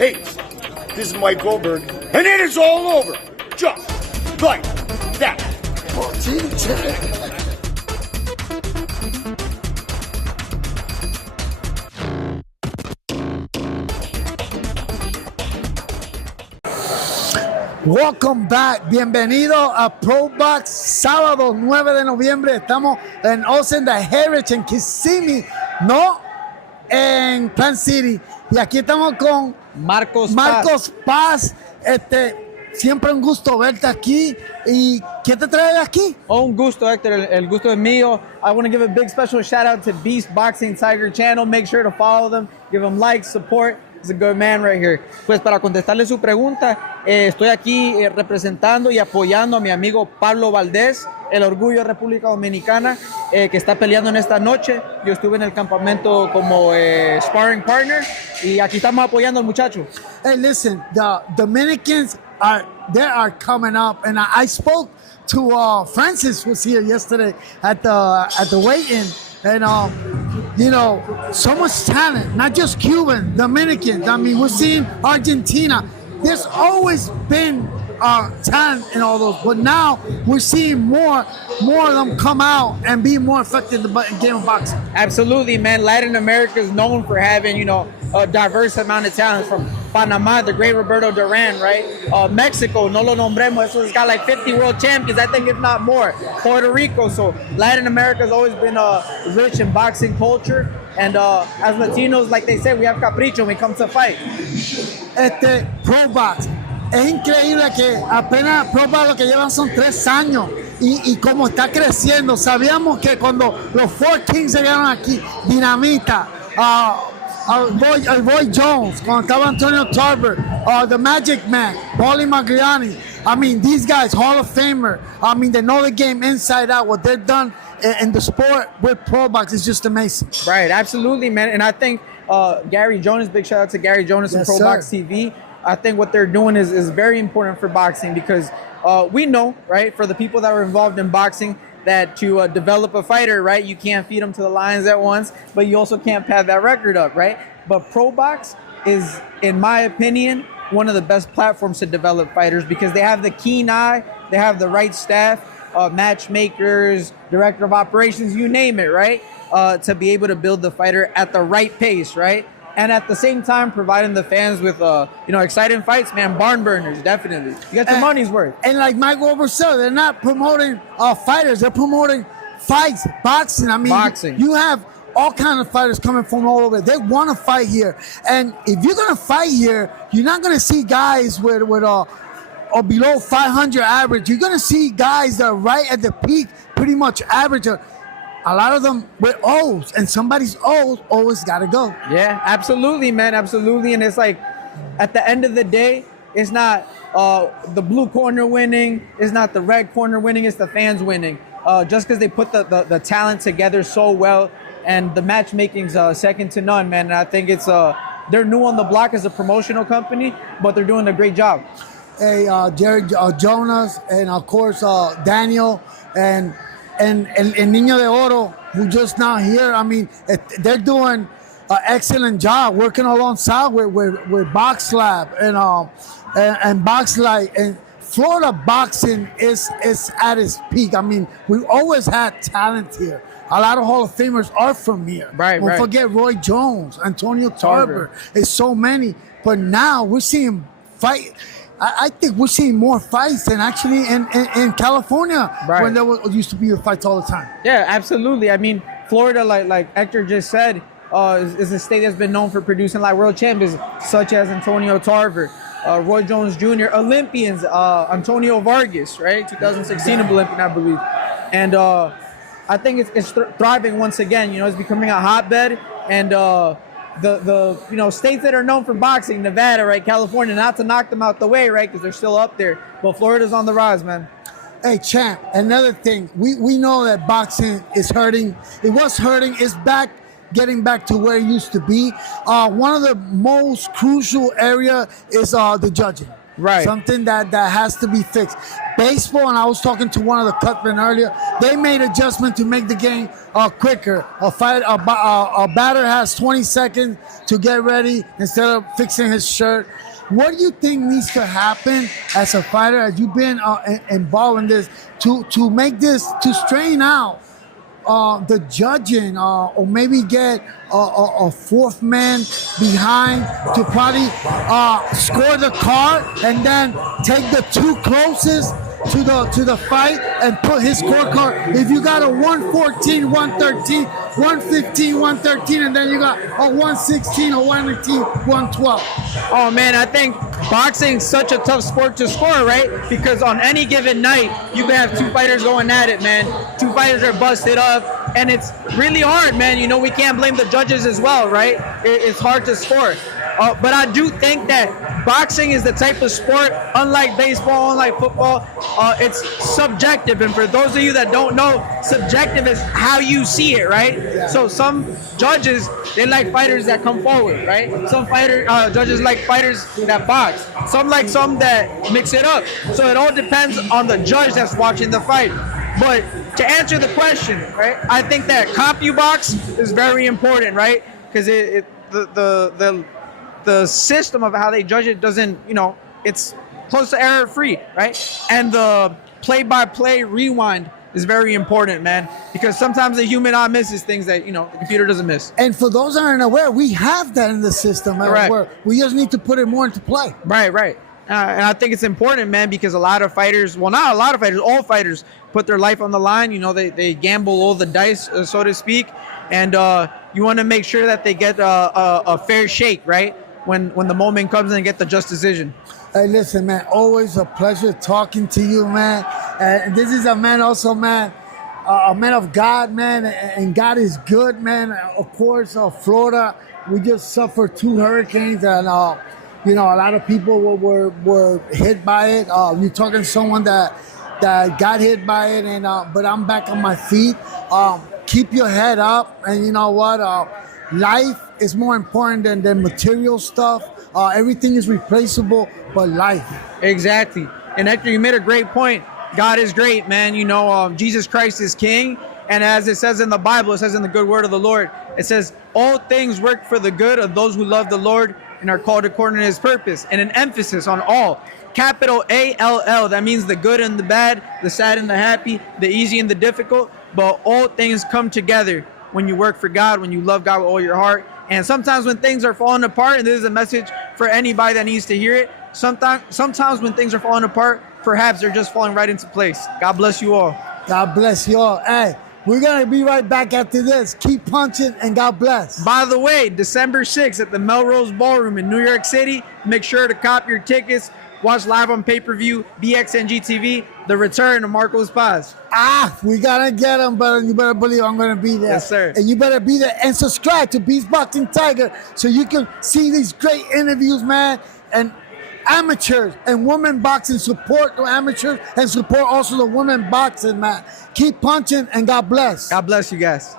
hates. This is Mike Goldberg, and it is all over. Just like that. Welcome back, bienvenido a ProBox, sábado 9 de noviembre, estamos en Austin, the Heritage, en Kissimmee, no en Plant City, y aquí estamos con Marcos Paz. Siempre un gusto verte aquí, y ¿qué te trae aquí? Un gusto, Hector, el gusto es mío. I want to give a big special shout out to Beast Boxing Tiger channel, make sure to follow them, give them likes, support. He's a good man right here. Pues para contestarle su pregunta, estoy aquí representando y apoyando a mi amigo Pablo Valdés, el orgullo de República Dominicana, que está peleando en esta noche. Yo estuve en el campamento como sparring partner y aquí estamos apoyando al muchacho. Hey, listen, the Dominicans are coming up, and I spoke to Francis was here yesterday at the weigh-in, and you know, so much talent, not just Cuban, Dominicans. I mean, we're seeing Argentina. There's always been talent in all those, but now we're seeing more of them come out and be more effective in the game of boxing. Absolutely, man. Latin America is known for having, you know, a diverse amount of talent. From Panama, the great Roberto Duran, right? Mexico, no lo nombremos, eso has got like 50 world champions, I think, if not more. Puerto Rico, so Latin America has always been rich in boxing culture. And as Latinos, like they say, we have capricho when it comes to fight. ProBox. Es increíble que apenas ProBox lo que llevan son 3 años y como está creciendo. Sabíamos que cuando los Four Kings llegaron aquí, Dinamita, el Boy Jones, cuando estaba Antonio Tarver, the Magic Man, Paulie Magriani. I mean, these guys, Hall of Famer. I mean, they know the game inside out. What they've done in the sport with ProBox is just amazing. Right, absolutely, man. And I think Gary Jonas, big shout out to Gary Jonas and ProBox TV. I think what they're doing is very important for boxing because we know, right, for the people that were involved in boxing, that to develop a fighter, right, you can't feed them to the lions at once, but you also can't pad that record up, right? But ProBox is, in my opinion, one of the best platforms to develop fighters because they have the keen eye, they have the right staff, matchmakers, director of operations, you name it, right? To be able to build the fighter at the right pace, right? And at the same time, providing the fans with, you know, exciting fights, man, barn burners, definitely. You got your money's worth. And like Mike Goldberg said, they're not promoting fighters, they're promoting fights, boxing. I mean, boxing. You have all kinds of fighters coming from all over. They want to fight here. And if you're going to fight here, you're not going to see guys with or below 500 average. You're going to see guys that are right at the peak, pretty much average. A lot of them with O's, and somebody's O's always got to go. Yeah, absolutely, man, absolutely. And it's like, at the end of the day, it's not the blue corner winning, it's not the red corner winning, it's the fans winning. Just because they put the talent together so well, and the matchmaking's second to none, man. And I think it's they're new on the block as a promotional company, but they're doing a great job. Hey, Jared Jonas, and of course Daniel, and El Niño de Oro, who just now here. I mean, they're doing an excellent job working alongside with Box Lab and Box Light. And Florida boxing is at its peak. I mean, we've always had talent here. A lot of Hall of Famers are from here. Right, Don't forget Roy Jones, Antonio Tarver. It's so many. But now we're seeing fight. I think we're seeing more fights than actually in California, right, when there used to be fights all the time. Yeah, absolutely. I mean, Florida, like Hector just said, is a state that's been known for producing like world champions, such as Antonio Tarver, Roy Jones Jr., Olympians, Antonio Vargas, right? 2016 Olympian, I believe. And I think it's thriving once again. You know, it's becoming a hotbed. And the you know, states that are known for boxing, Nevada, right, California, not to knock them out the way, right, because they're still up there. But Florida's on the rise, man. Hey, champ, another thing, we know that boxing is hurting. It was hurting. It's back, getting back to where it used to be. One of the most crucial area is the judging. Right. Something that has to be fixed. baseball, and I was talking to one of the cutmen earlier, they made adjustment to make the game quicker. A batter has 20 seconds to get ready instead of fixing his shirt. What do you think needs to happen as a fighter, as you've been involved in this, to make this, to strain out the judging, or maybe get a fourth man behind to probably score the card and then take the two closest to the fight and put his scorecard. If you got a 114, 113, 115, 113, and then you got a 116, a 118, 112. Oh man, I think boxing's such a tough sport to score, right? Because on any given night, you can have two fighters going at it, man. Two fighters are busted up, and it's really hard, man. You know, we can't blame the judges as well, right? It's hard to score. But I do think that boxing is the type of sport, unlike baseball, unlike football, it's subjective. And for those of you that don't know, subjective is how you see it, right? Yeah. So some judges, they like fighters that come forward, right? Some judges like fighters that box. Some like some that mix it up. So it all depends on the judge that's watching the fight. But to answer the question, right, I think that CompuBox is very important, right? Because the system of how they judge it doesn't, you know, it's close to error-free, right? And the play-by-play rewind is very important, man, because sometimes the human eye misses things that, you know, the computer doesn't miss. And for those that aren't aware, we have that in the system. Where we just need to put it more into play. Right. And I think it's important, man, because a lot of fighters, well, not a lot of fighters, all fighters put their life on the line. You know, they gamble all the dice, so to speak. And you want to make sure that they get a fair shake, right? When the moment comes and get the just decision. Hey, listen, man, always a pleasure talking to you, man. And this is a man also, man, a man of God, man, and God is good, man. Of course, Florida, we just suffered 2 hurricanes, and, you know, a lot of people were hit by it. You're talking to someone that got hit by it, and but I'm back on my feet. Keep your head up, and you know what? Life is more important than material stuff. Everything is replaceable, but life. Exactly. And Hector, you made a great point. God is great, man. You know, Jesus Christ is King. And as it says in the Bible, it says in the good word of the Lord, it says, all things work for the good of those who love the Lord and are called according to his purpose. And an emphasis on all. Capital A-L-L. That means the good and the bad, the sad and the happy, the easy and the difficult. But all things come together when you work for God, when you love God with all your heart. And sometimes when things are falling apart, and this is a message for anybody that needs to hear it, sometimes when things are falling apart, perhaps they're just falling right into place. God bless you all. God bless you all. Hey, we're going to be right back after this. Keep punching, and God bless. By the way, December 6th at the Melrose Ballroom in New York City, make sure to cop your tickets. Watch live on pay-per-view, BXNG TV, the return of Marcos Paz. We got to get him, but you better believe I'm going to be there. Yes, sir. And you better be there and subscribe to Beast Boxing Tiger so you can see these great interviews, man. And amateurs and women boxing, support the amateurs and support also the women boxing, man. Keep punching, and God bless. God bless you guys.